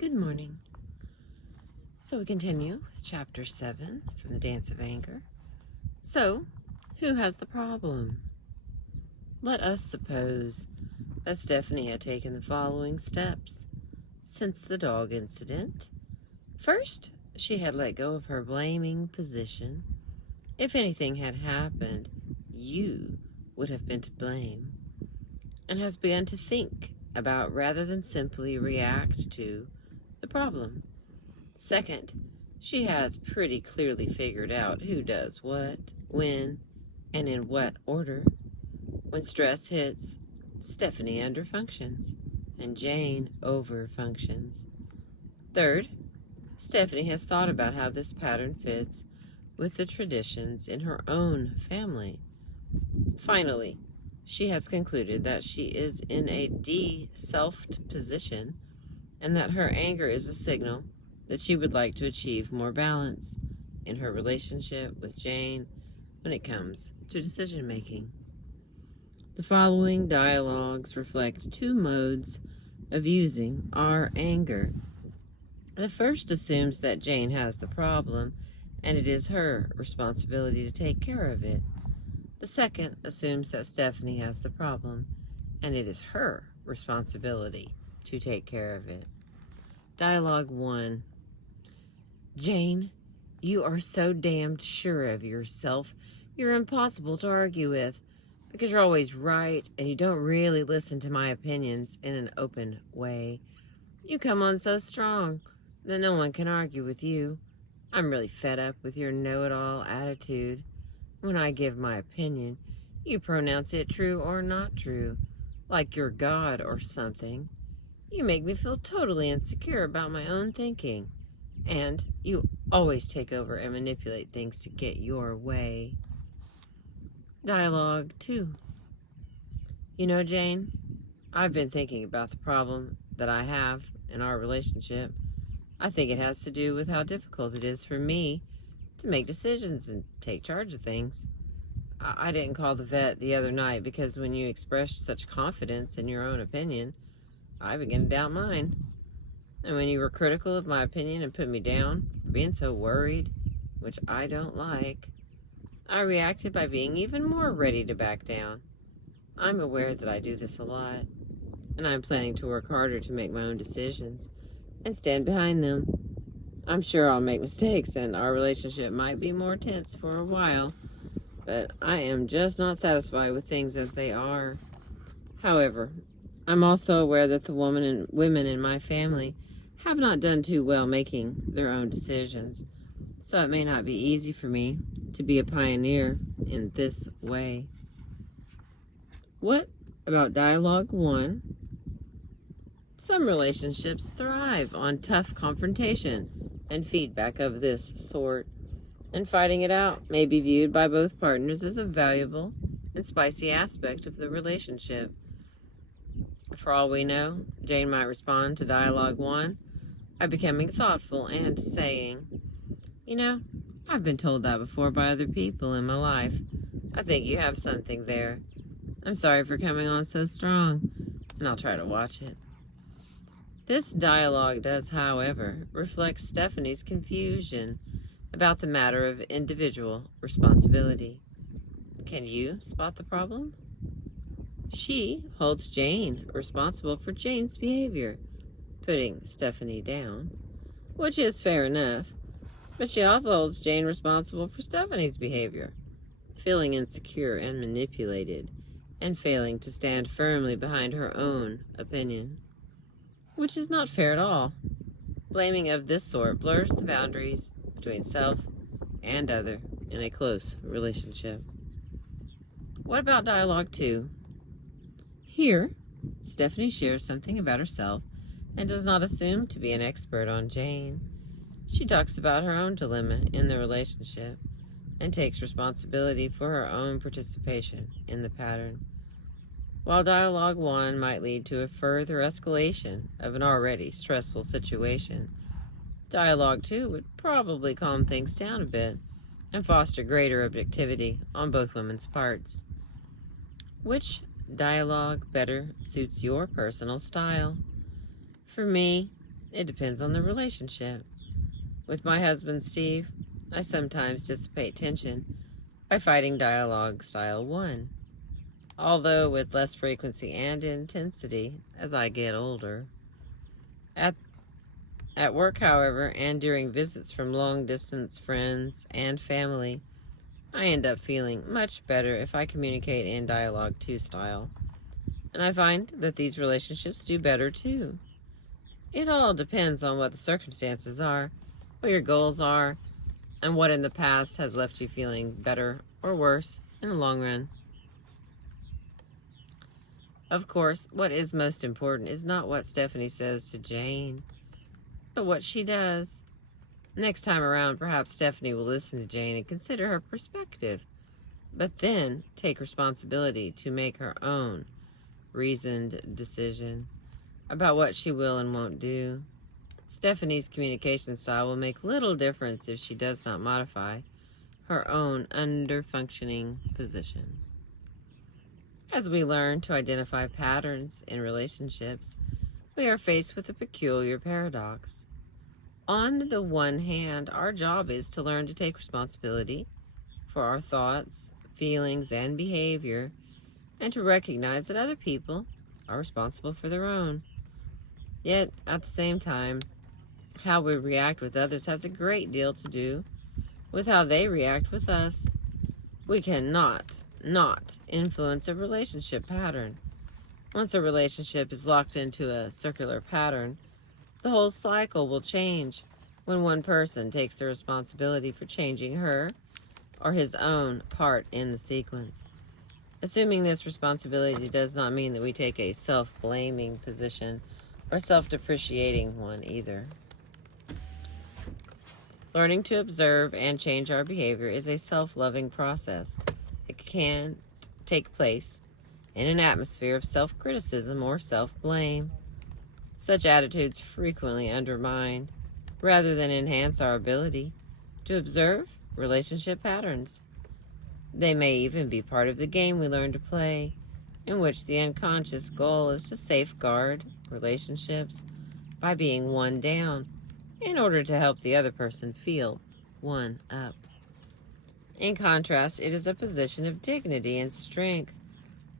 Good morning. So we continue with chapter 7 from the Dance of Anger. So, who has the problem? Let us suppose that Stephanie had taken the following steps since the dog incident. First, she had let go of her blaming position. If anything had happened, you would have been to blame, and has begun to think about rather than simply react to the problem. Second, she has pretty clearly figured out who does what, when, and in what order. When stress hits, Stephanie underfunctions, and Jane overfunctions. Third, Stephanie has thought about how this pattern fits with the traditions in her own family. Finally, she has concluded that she is in a de-selfed position and that her anger is a signal that she would like to achieve more balance in her relationship with Jane when it comes to decision making. The following dialogues reflect two modes of using our anger. The first assumes that Jane has the problem and it is her responsibility to take care of it. The second assumes that Stephanie has the problem and it is her responsibility to take care of it. Dialogue 1. Jane, you are so damned sure of yourself, you're impossible to argue with, because you're always right and you don't really listen to my opinions in an open way. You come on so strong that no one can argue with you. I'm really fed up with your know-it-all attitude. When I give my opinion, you pronounce it true or not true, like you're God or something. You make me feel totally insecure about my own thinking. And you always take over and manipulate things to get your way. Dialogue 2. You know, Jane, I've been thinking about the problem that I have in our relationship. I think it has to do with how difficult it is for me to make decisions and take charge of things. I didn't call the vet the other night because when you expressed such confidence in your own opinion, I began to doubt mine. And when you were critical of my opinion and put me down for being so worried, which I don't like, I reacted by being even more ready to back down. I'm aware that I do this a lot, and I'm planning to work harder to make my own decisions and stand behind them. I'm sure I'll make mistakes and our relationship might be more tense for a while, but I am just not satisfied with things as they are. However, I'm also aware that the women in my family have not done too well making their own decisions, so it may not be easy for me to be a pioneer in this way. What about dialogue 1? Some relationships thrive on tough confrontation and feedback of this sort, and fighting it out may be viewed by both partners as a valuable and spicy aspect of the relationship. For all we know, Jane might respond to dialogue 1 by becoming thoughtful and saying, you know, I've been told that before by other people in my life. I think you have something there. I'm sorry for coming on so strong, and I'll try to watch it. This dialogue does, however, reflect Stephanie's confusion about the matter of individual responsibility. Can you spot the problem? She holds Jane responsible for Jane's behavior, putting Stephanie down, which is fair enough, but she also holds Jane responsible for Stephanie's behavior, feeling insecure and manipulated, and failing to stand firmly behind her own opinion, which is not fair at all. Blaming of this sort blurs the boundaries between self and other in a close relationship. What about dialogue 2? Here, Stephanie shares something about herself and does not assume to be an expert on Jane. She talks about her own dilemma in the relationship and takes responsibility for her own participation in the pattern. While dialogue 1 might lead to a further escalation of an already stressful situation, dialogue 2 would probably calm things down a bit and foster greater objectivity on both women's parts. Which dialogue better suits your personal style? For me, It depends on the relationship. With my husband, Steve, I sometimes dissipate tension by fighting dialogue style 1, although with less frequency and intensity as I get older. At, at work, however, and during visits from long-distance friends and family, I end up feeling much better if I communicate in dialogue 2 style. And I find that these relationships do better too. It all depends on what the circumstances are, what your goals are, and what in the past has left you feeling better or worse in the long run. Of course, what is most important is not what Stephanie says to Jane, but what she does. Next time around, perhaps Stephanie will listen to Jane and consider her perspective, but then take responsibility to make her own reasoned decision about what she will and won't do. Stephanie's communication style will make little difference if she does not modify her own under-functioning position. As we learn to identify patterns in relationships, we are faced with a peculiar paradox. On the one hand, our job is to learn to take responsibility for our thoughts, feelings, and behavior, and to recognize that other people are responsible for their own. Yet, at the same time, how we react with others has a great deal to do with how they react with us. We cannot not influence a relationship pattern. Once a relationship is locked into a circular pattern, the whole cycle will change when one person takes the responsibility for changing her or his own part in the sequence. Assuming this responsibility does not mean that we take a self-blaming position or self-depreciating one either. Learning to observe and change our behavior is a self-loving process. It can take place in an atmosphere of self-criticism or self-blame. Such attitudes frequently undermine, rather than enhance, our ability to observe relationship patterns. They may even be part of the game we learn to play, in which the unconscious goal is to safeguard relationships by being one down in order to help the other person feel one up. In contrast, it is a position of dignity and strength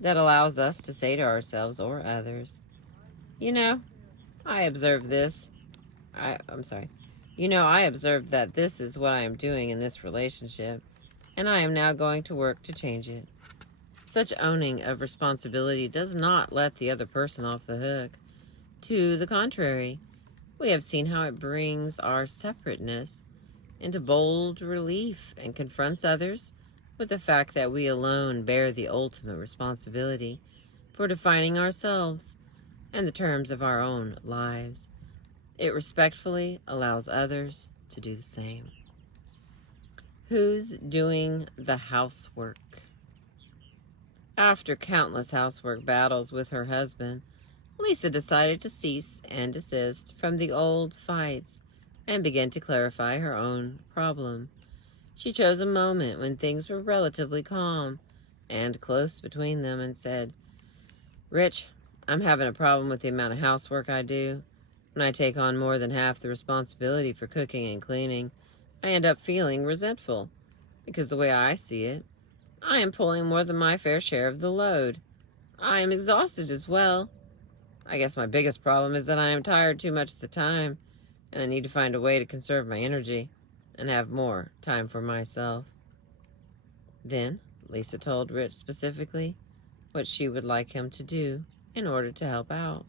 that allows us to say to ourselves or others, I observed this. I observed that this is what I am doing in this relationship, and I am now going to work to change it. Such owning of responsibility does not let the other person off the hook. To the contrary, we have seen how it brings our separateness into bold relief and confronts others with the fact that we alone bear the ultimate responsibility for defining ourselves and the terms of our own lives. It respectfully allows others to do the same. Who's doing the housework? After countless housework battles with her husband, Lisa decided to cease and desist from the old fights and begin to clarify her own problem. She chose a moment when things were relatively calm and close between them and said, "Rich, I'm having a problem with the amount of housework I do. When I take on more than half the responsibility for cooking and cleaning, I end up feeling resentful, because the way I see it, I am pulling more than my fair share of the load. I am exhausted as well. I guess my biggest problem is that I am tired too much of the time, and I need to find a way to conserve my energy and have more time for myself." Then Lisa told Rich specifically what she would like him to do in order to help out.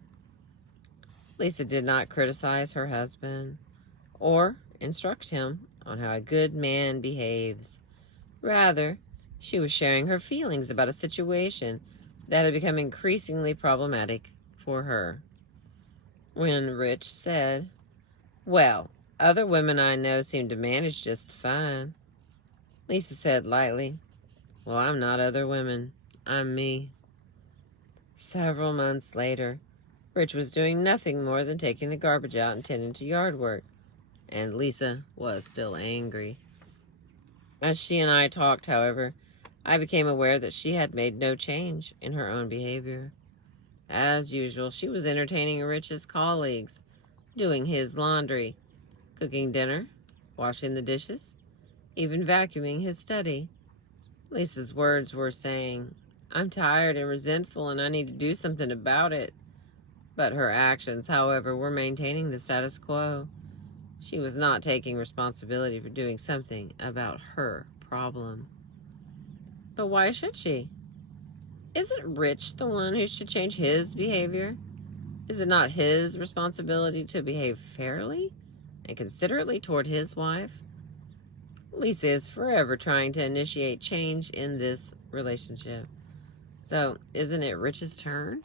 Lisa did not criticize her husband or instruct him on how a good man behaves. Rather, she was sharing her feelings about a situation that had become increasingly problematic for her. When Rich said, "Well, other women I know seem to manage just fine," Lisa said lightly, "Well, I'm not other women. I'm me." Several months later, Rich was doing nothing more than taking the garbage out and tending to yard work, and Lisa was still angry. As she and I talked, however, I became aware that she had made no change in her own behavior. As usual, she was entertaining Rich's colleagues, doing his laundry, cooking dinner, washing the dishes, even vacuuming his study. Lisa's words were saying, "I'm tired and resentful and I need to do something about it." But her actions, however, were maintaining the status quo. She was not taking responsibility for doing something about her problem. But why should she? Isn't Rich the one who should change his behavior? Is it not his responsibility to behave fairly and considerately toward his wife? Lisa is forever trying to initiate change in this relationship. So, isn't it Rich's turn?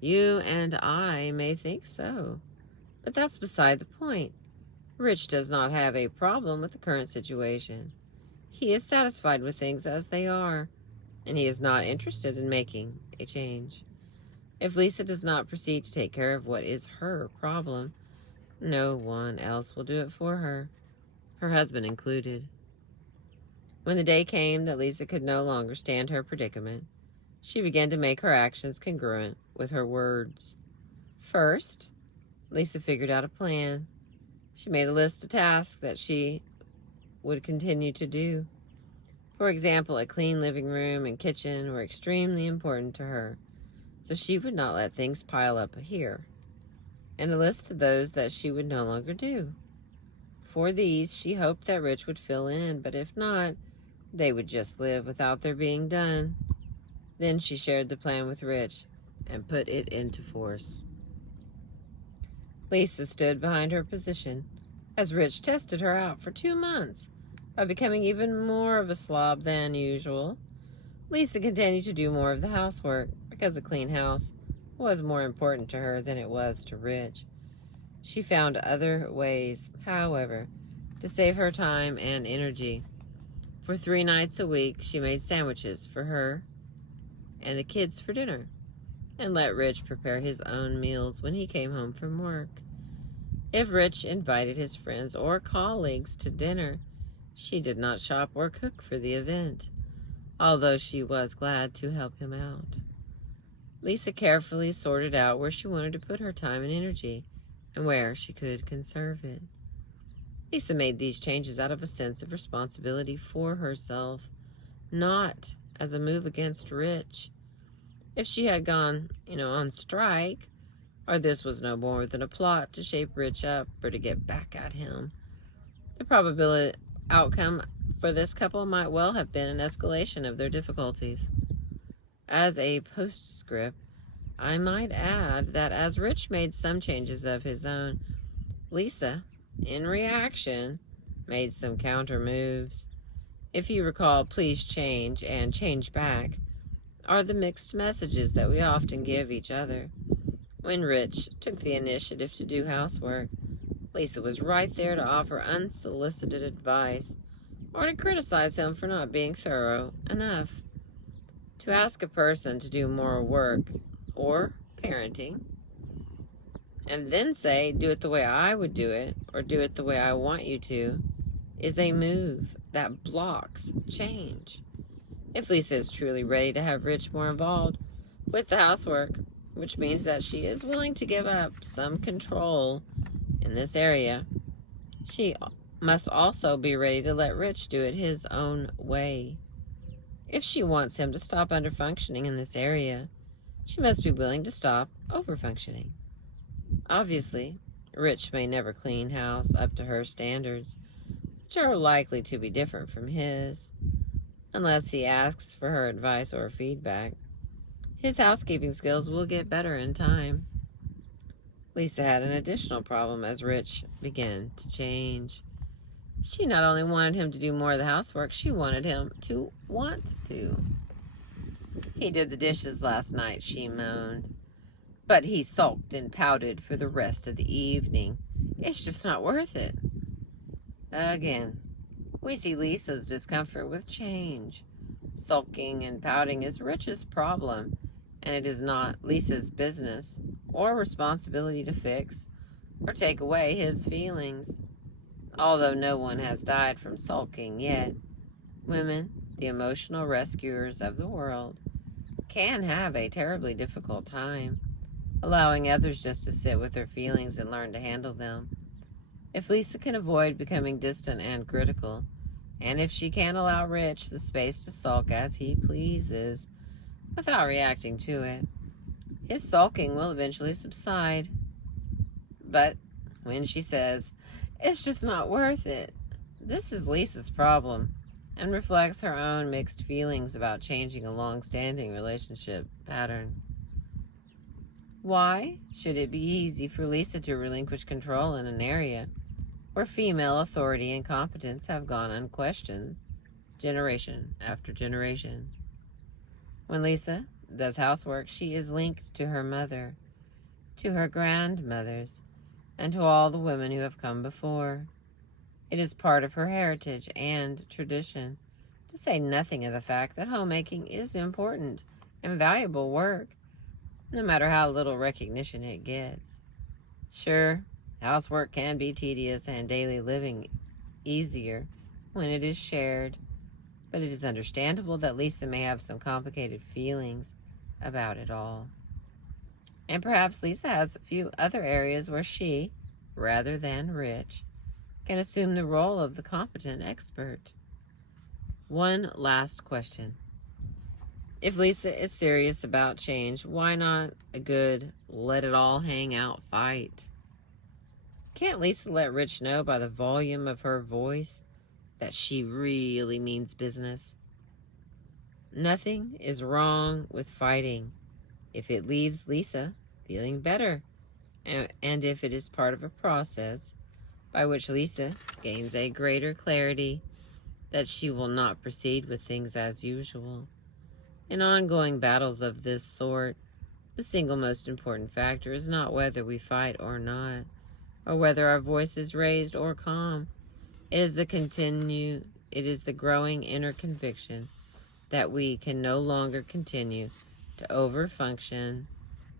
You and I may think so, but that's beside the point. Rich does not have a problem with the current situation. He is satisfied with things as they are, and he is not interested in making a change. If Lisa does not proceed to take care of what is her problem, no one else will do it for her, her husband included. When the day came that Lisa could no longer stand her predicament, she began to make her actions congruent with her words. First, Lisa figured out a plan. She made a list of tasks that she would continue to do. For example, a clean living room and kitchen were extremely important to her, so she would not let things pile up here, and a list of those that she would no longer do. For these, she hoped that Rich would fill in, but if not, they would just live without their being done. Then she shared the plan with Rich and put it into force. Lisa stood behind her position as Rich tested her out for 2 months by becoming even more of a slob than usual. Lisa continued to do more of the housework because a clean house was more important to her than it was to Rich. She found other ways, however, to save her time and energy. For 3 nights a week, she made sandwiches for her and the kids for dinner, and let Rich prepare his own meals when he came home from work. If Rich invited his friends or colleagues to dinner, she did not shop or cook for the event, although she was glad to help him out. Lisa carefully sorted out where she wanted to put her time and energy, and where she could conserve it. Lisa made these changes out of a sense of responsibility for herself, not as a move against Rich. If she had gone, on strike, or this was no more than a plot to shape Rich up or to get back at him, the probability outcome for this couple might well have been an escalation of their difficulties. As a postscript, I might add that as Rich made some changes of his own, Lisa, in reaction, made some counter moves. If you recall, "Please change" and "change back" are the mixed messages that we often give each other. When Rich took the initiative to do housework, Lisa was right there to offer unsolicited advice or to criticize him for not being thorough enough. To ask a person to do more work or parenting and then say, "Do it the way I would do it," or "Do it the way I want you to," is a move that blocks change. If Lisa is truly ready to have Rich more involved with the housework, which means that she is willing to give up some control in this area, she must also be ready to let Rich do it his own way. If she wants him to stop underfunctioning in this area, she must be willing to stop overfunctioning. Obviously, Rich may never clean house up to her standards, which are likely to be different from his, unless he asks for her advice or feedback. His housekeeping skills will get better in time. Lisa had an additional problem as Rich began to change. She not only wanted him to do more of the housework, she wanted him to want to. "He did the dishes last night," she moaned, "but he sulked and pouted for the rest of the evening. It's just not worth it." Again, we see Lisa's discomfort with change. Sulking and pouting is Rich's problem, and it is not Lisa's business or responsibility to fix or take away his feelings. Although no one has died from sulking yet, women, the emotional rescuers of the world, can have a terribly difficult time. allowing others just to sit with their feelings and learn to handle them. If Lisa can avoid becoming distant and critical, and if she can allow Rich the space to sulk as he pleases without reacting to it, his sulking will eventually subside. But when she says, "It's just not worth it," this is Lisa's problem and reflects her own mixed feelings about changing a long-standing relationship pattern. Why should it be easy for Lisa to relinquish control in an area where female authority and competence have gone unquestioned generation after generation? When Lisa does housework, she is linked to her mother, to her grandmothers, and to all the women who have come before. It is part of her heritage and tradition, to say nothing of the fact that homemaking is important and valuable work, no matter how little recognition it gets. Sure, housework can be tedious and daily living easier when it is shared, but it is understandable that Lisa may have some complicated feelings about it all. And perhaps Lisa has a few other areas where she, rather than Rich, can assume the role of the competent expert. One last question. If Lisa is serious about change, why not a good let it all hang out fight? Can't Lisa let Rich know by the volume of her voice that she really means business? Nothing is wrong with fighting if it leaves Lisa feeling better, and if it is part of a process by which Lisa gains a greater clarity that she will not proceed with things as usual. In ongoing battles of this sort, the single most important factor is not whether we fight or not, or whether our voice is raised or calm. It is the growing inner conviction that we can no longer continue to overfunction,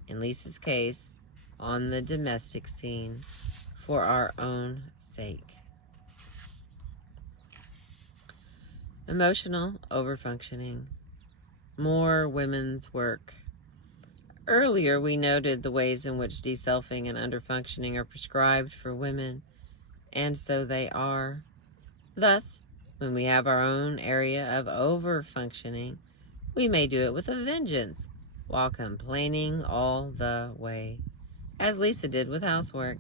in Lisa's case, on the domestic scene for our own sake. Emotional overfunctioning. More women's work. Earlier, we noted the ways in which deselfing and underfunctioning are prescribed for women, and so they are. Thus, when we have our own area of overfunctioning, we may do it with a vengeance, while complaining all the way, as Lisa did with housework.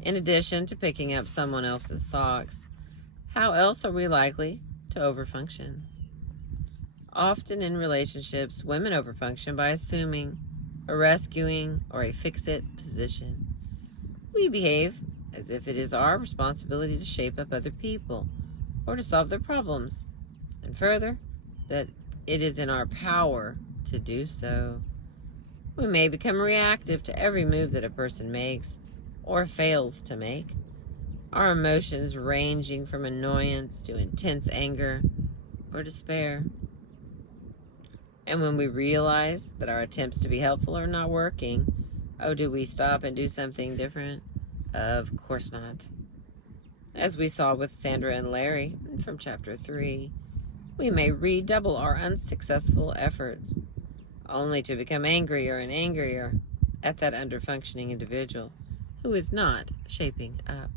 In addition to picking up someone else's socks, how else are we likely to overfunction? Often in relationships, women overfunction by assuming a rescuing or a fix-it position. We behave as if it is our responsibility to shape up other people or to solve their problems, and further, that it is in our power to do so. We may become reactive to every move that a person makes or fails to make, our emotions ranging from annoyance to intense anger or despair. And when we realize that our attempts to be helpful are not working, do we stop and do something different? Of course not. As we saw with Sandra and Larry from Chapter 3, we may redouble our unsuccessful efforts, only to become angrier and angrier at that underfunctioning individual who is not shaping up.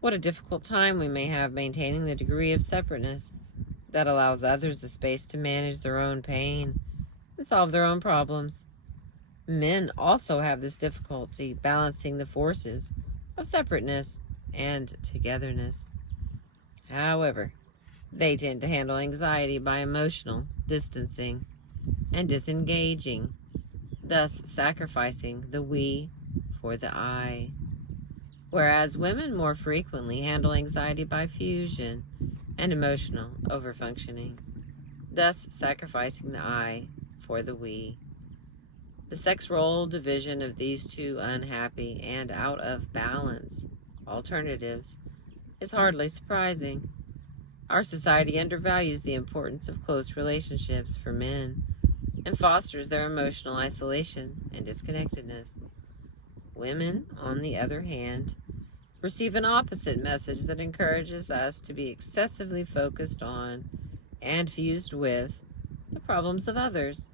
What a difficult time we may have maintaining the degree of separateness that allows others the space to manage their own pain and solve their own problems. Men also have this difficulty balancing the forces of separateness and togetherness. However, they tend to handle anxiety by emotional distancing and disengaging, thus sacrificing the we for the I. Whereas women more frequently handle anxiety by fusion and emotional overfunctioning, thus sacrificing the I for the we. The sex role division of these two unhappy and out of balance alternatives is hardly surprising. Our society undervalues the importance of close relationships for men and fosters their emotional isolation and disconnectedness. Women, on the other hand, receive an opposite message that encourages us to be excessively focused on and fused with the problems of others,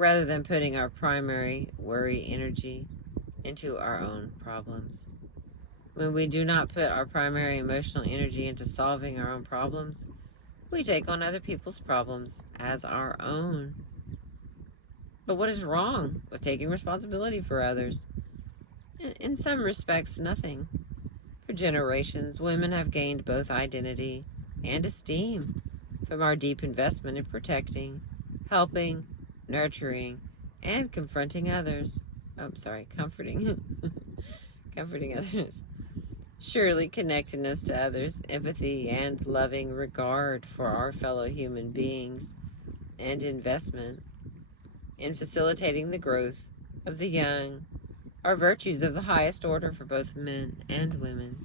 rather than putting our primary worry energy into our own problems. When we do not put our primary emotional energy into solving our own problems, we take on other people's problems as our own. But what is wrong with taking responsibility for others? In some respects, nothing. For generations, women have gained both identity and esteem from our deep investment in protecting, helping, nurturing, and confronting others. Comforting. Comforting others. Surely connectedness to others, empathy, and loving regard for our fellow human beings, and investment in facilitating the growth of the young are virtues of the highest order for both men and women.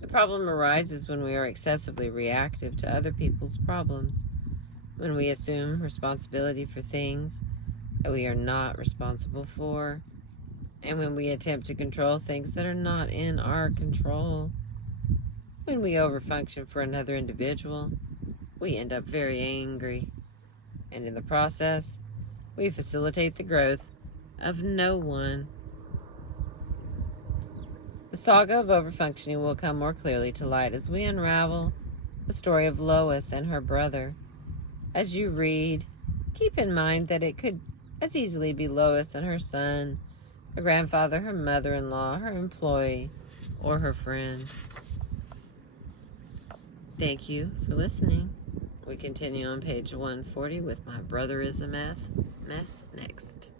The problem arises when we are excessively reactive to other people's problems, when we assume responsibility for things that we are not responsible for, and when we attempt to control things that are not in our control. When we overfunction for another individual, we end up very angry, and in the process, we facilitate the growth of no one. The saga of overfunctioning will come more clearly to light as we unravel the story of Lois and her brother. As you read, keep in mind that it could as easily be Lois and her son, her grandfather, her mother-in-law, her employee, or her friend. Thank you for listening. We continue on page 140 with My Brother is a Mess next.